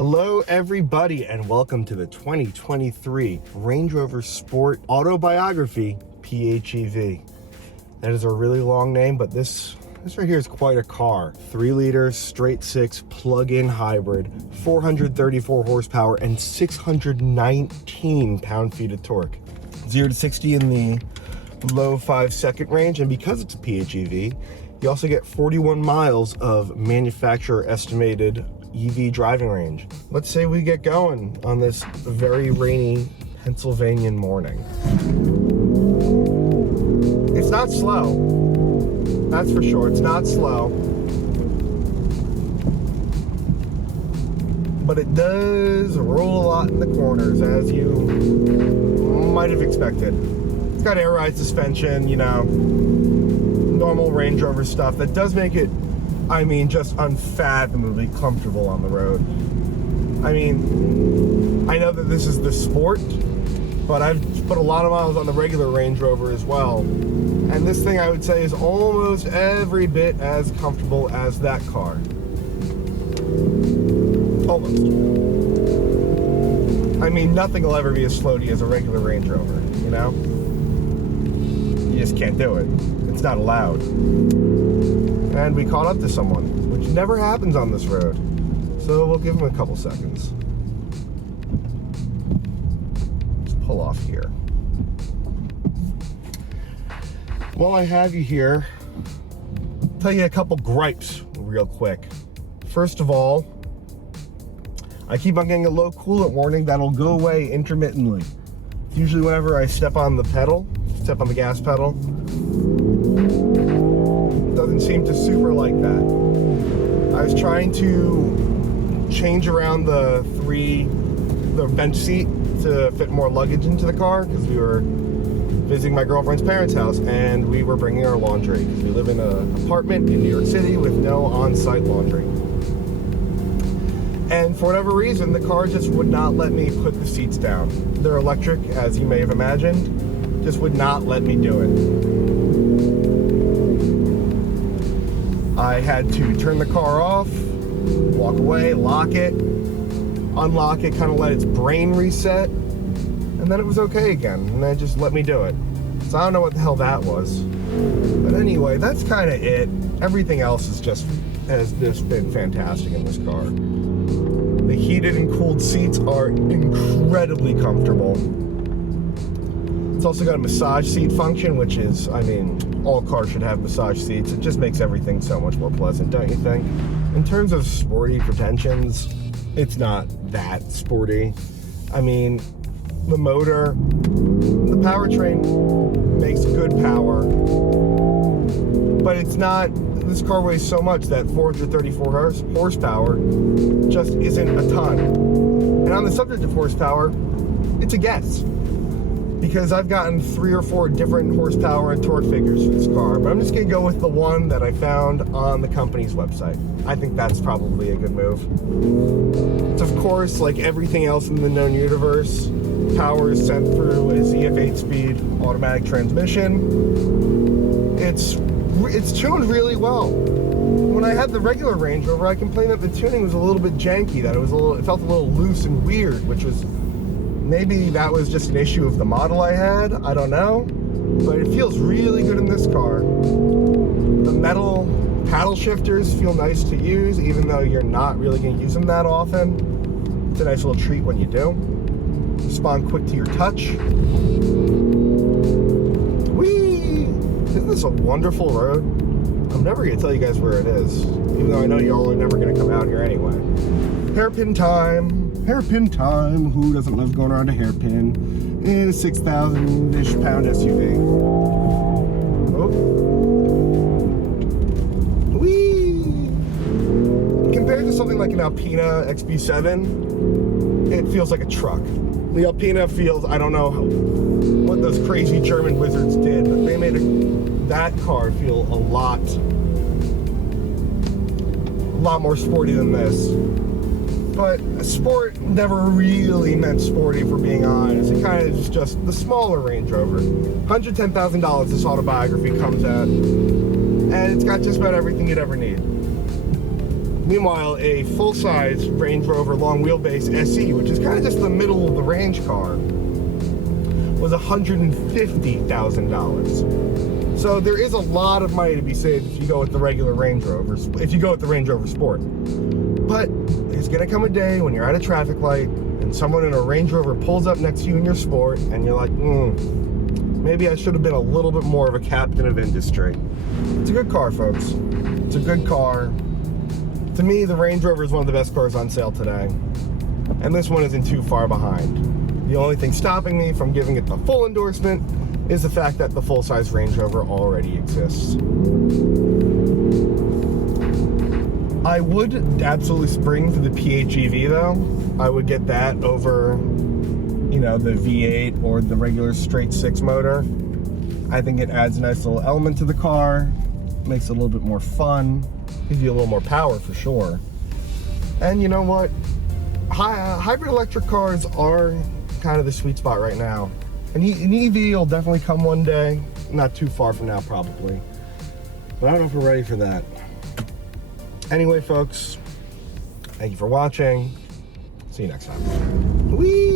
Hello everybody and welcome to the 2023 Range Rover Sport Autobiography PHEV. That is a really long name, but this right here is quite a car. 3 liter straight 6 plug-in hybrid, 434 horsepower and 619 pound-feet of torque. 0 to 60 in the low 5-second range, and because it's a PHEV, you also get 41 miles of manufacturer estimated EV driving range. Let's say we get going on this very rainy Pennsylvania morning. It's not slow, that's for sure. It's not slow, but it does roll a lot in the corners, as you might have expected. It's got air ride suspension, you know, normal Range Rover stuff that does make it, I mean, just unfathomably comfortable on the road. I mean, I know that this is the Sport, but I've put a lot of miles on the regular Range Rover as well. And this thing, I would say, is almost every bit as comfortable as that car. Almost. I mean, nothing will ever be as floaty as a regular Range Rover, you know? You just can't do it. It's not allowed. And we caught up to someone, which never happens on this road. So we'll give him a couple seconds. Let's pull off here. While I have you here, I'll tell you a couple gripes real quick. First of all, I keep on getting a low coolant warning that'll go away intermittently. It's usually whenever I step on the gas pedal. Doesn't seem to super like that. I was trying to change around the bench seat to fit more luggage into the car because we were visiting my girlfriend's parents' house and we were bringing our laundry because we live in an apartment in New York City with no on-site laundry. And for whatever reason, the car just would not let me put the seats down. They're electric, as you may have imagined, just would not let me do it. I had to turn the car off, walk away, lock it, unlock it, kind of let its brain reset, and then it was okay again, and then it just let me do it. So I don't know what the hell that was. But anyway, that's kind of it. Everything else has just been fantastic in this car. The heated and cooled seats are incredibly comfortable. It's also got a massage seat function, which is, I mean, all cars should have massage seats. It just makes everything so much more pleasant, don't you think? In terms of sporty pretensions, it's not that sporty. I mean, the motor, the powertrain makes good power, but it's not, this car weighs so much that 434 horsepower just isn't a ton. And on the subject of horsepower, it's a guess, because I've gotten 3 or 4 different horsepower and torque figures for this car, but I'm just gonna go with the one that I found on the company's website. I think that's probably a good move. It's, of course, like everything else in the known universe, power is sent through a ZF 8-speed automatic transmission. It's tuned really well. When I had the regular Range Rover, I complained that the tuning was a little bit janky, that it felt a little loose and weird, which was, maybe that was just an issue of the model I had, I don't know. But it feels really good in this car. The metal paddle shifters feel nice to use, even though you're not really going to use them that often. It's a nice little treat when you do. Respond quick to your touch. Whee! Isn't this a wonderful road? I'm never going to tell you guys where it is, even though I know y'all are never going to come out here anyway. Hairpin time. Hairpin time. Who doesn't love going around a hairpin in a 6,000-ish pound SUV? Oh. Whee! Compared to something like an Alpina XB7, it feels like a truck. The Alpina feels, I don't know what those crazy German wizards did, but they made that car feel a lot more sporty than this. But Sport never really meant sporty, for being honest. It kind of is just the smaller Range Rover. $110,000 this autobiography comes at, and it's got just about everything you'd ever need. Meanwhile, a full-size Range Rover long wheelbase SE, which is kind of just the middle of the range car, was $150,000. So there is a lot of money to be saved if you go with the regular Range Rovers, if you go with the Range Rover Sport. But there's gonna come a day when you're at a traffic light and someone in a Range Rover pulls up next to you in your Sport, and you're like, maybe I should have been a little bit more of a captain of industry. It's a good car, folks. It's a good car. To me, the Range Rover is one of the best cars on sale today. And this one isn't too far behind. The only thing stopping me from giving it the full endorsement is the fact that the full-size Range Rover already exists. I would absolutely spring for the PHEV though. I would get that over, you know, the V8 or the regular straight 6 motor. I think it adds a nice little element to the car, makes it a little bit more fun, gives you a little more power for sure. And you know what? Hybrid electric cars are kind of the sweet spot right now. An EV will definitely come one day, not too far from now probably. But I don't know if we're ready for that. Anyway, folks, thank you for watching. See you next time. Whee!